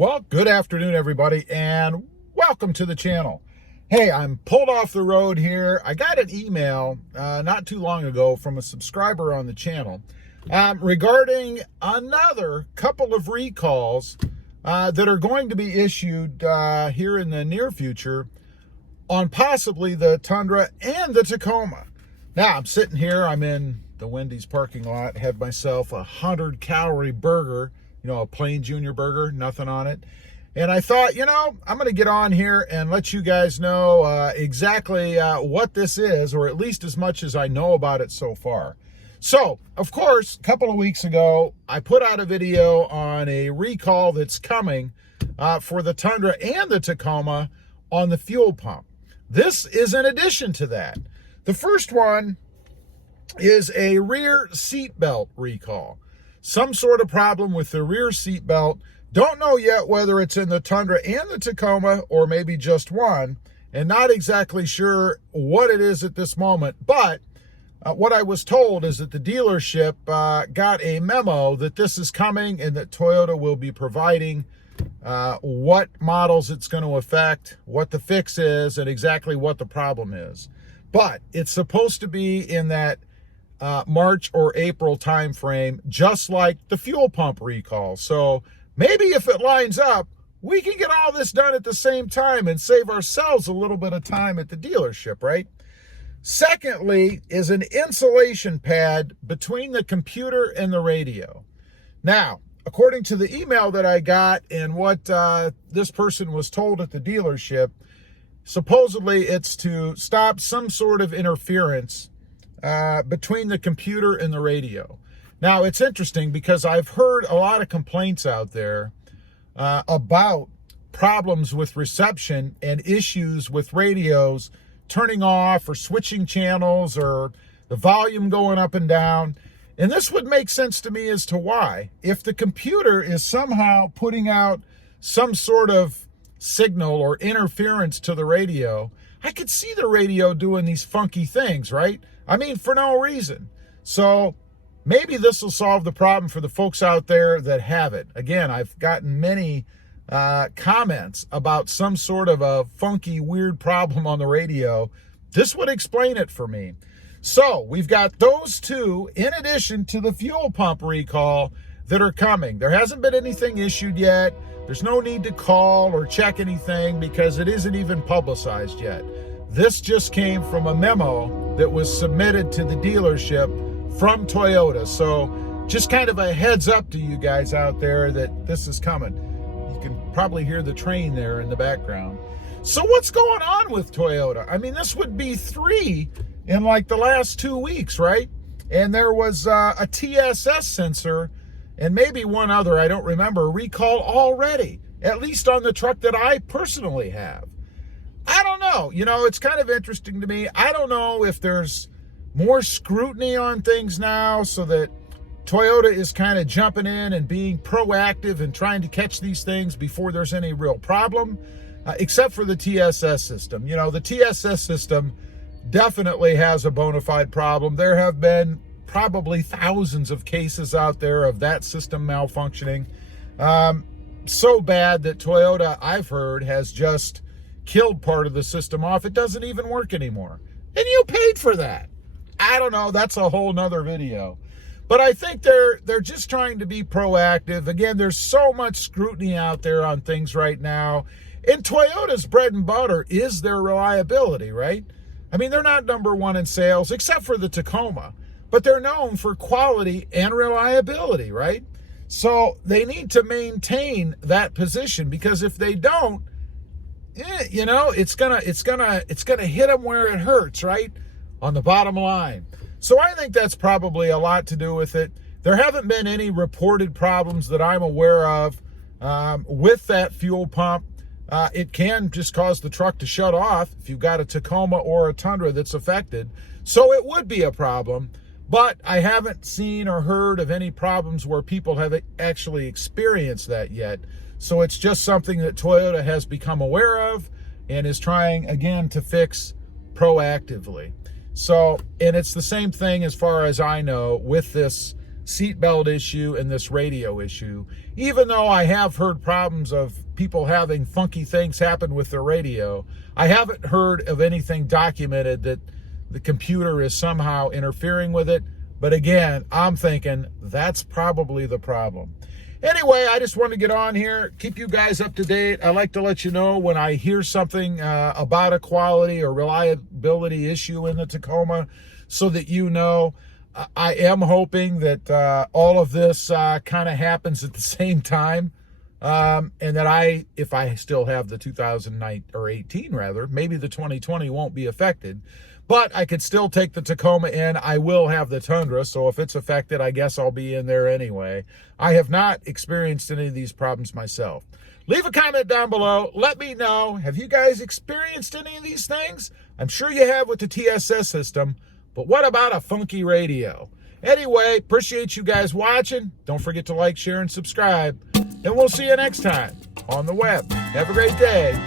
Well, good afternoon, everybody, and welcome to the channel. Hey, I'm pulled off the road here. I got an email not too long ago from a subscriber on the channel regarding another couple of recalls that are going to be issued here in the near future on possibly the Tundra and the Tacoma. Now, I'm sitting here. I'm in the Wendy's parking lot. Had myself a 100-calorie burger, a plain junior burger, nothing on it. And I thought, I'm going to get on here and let you guys know exactly what this is, or at least as much as I know about it so far. So, of course, a couple of weeks ago, I put out a video on a recall that's coming for the Tundra and the Tacoma on the fuel pump. This is in addition to that. The first one is a rear seat belt recall. Some sort of problem with the rear seat belt. Don't know yet whether it's in the Tundra and the Tacoma or maybe just one, and not exactly sure what it is at this moment. But what I was told is that the dealership got a memo that this is coming and that Toyota will be providing what models it's going to affect, what the fix is, and exactly what the problem is. But it's supposed to be in that March or April timeframe, just like the fuel pump recall. So maybe if it lines up, we can get all this done at the same time and save ourselves a little bit of time at the dealership, right? Secondly is an insulation pad between the computer and the radio. Now, according to the email that I got and what this person was told at the dealership, supposedly it's to stop some sort of interference between the computer and the radio. Now, it's interesting because I've heard a lot of complaints out there about problems with reception and issues with radios turning off or switching channels or the volume going up and down. And this would make sense to me as to why. If the computer is somehow putting out some sort of signal or interference to the radio, I could see the radio doing these funky things, right? I mean, for no reason. So maybe this will solve the problem for the folks out there that have it. Again, I've gotten many comments about some sort of a funky, weird problem on the radio. This would explain it for me. So we've got those two in addition to the fuel pump recall that are coming. There hasn't been anything issued yet. There's no need to call or check anything because it isn't even publicized yet. This just came from a memo that was submitted to the dealership from Toyota. So just kind of a heads up to you guys out there that this is coming. You can probably hear the train there in the background. So what's going on with Toyota? I mean, this would be 3 in like the last 2 weeks, right? And there was a TSS sensor and maybe one other, I don't remember, recall already, at least on the truck that I personally have. I don't know. It's kind of interesting to me. I don't know if there's more scrutiny on things now so that Toyota is kind of jumping in and being proactive and trying to catch these things before there's any real problem, except for the TSS system. The TSS system definitely has a bona fide problem. There have been probably thousands of cases out there of that system malfunctioning. So bad that Toyota, I've heard, has just killed part of the system off. It doesn't even work anymore. And you paid for that. I don't know. That's a whole nother video. But I think they're just trying to be proactive. Again, there's so much scrutiny out there on things right now. And Toyota's bread and butter is their reliability, right? I mean, they're not number one in sales, except for the Tacoma. But they're known for quality and reliability, right? So they need to maintain that position, because if they don't, it's gonna hit them where it hurts, right? On the bottom line. So I think that's probably a lot to do with it. There haven't been any reported problems that I'm aware of with that fuel pump. It can just cause the truck to shut off if you've got a Tacoma or a Tundra that's affected. So it would be a problem, but I haven't seen or heard of any problems where people have actually experienced that yet. So it's just something that Toyota has become aware of and is trying, again, to fix proactively. So, and it's the same thing as far as I know with this seatbelt issue and this radio issue, even though I have heard problems of people having funky things happen with their radio. I haven't heard of anything documented that the computer is somehow interfering with it. But again, I'm thinking that's probably the problem. Anyway, I just want to get on here, keep you guys up to date. I like to let you know when I hear something about a quality or reliability issue in the Tacoma so that you know. I am hoping that all of this kind of happens at the same time, and that if I still have the 2018 rather, maybe the 2020 won't be affected, but I could still take the Tacoma in. I will have the Tundra, so if it's affected, I guess I'll be in there anyway. I have not experienced any of these problems myself. Leave a comment down below. Let me know. Have you guys experienced any of these things? I'm sure you have with the TSS system. But what about a funky radio? Anyway, appreciate you guys watching. Don't forget to like, share, and subscribe. And we'll see you next time on the web. Have a great day.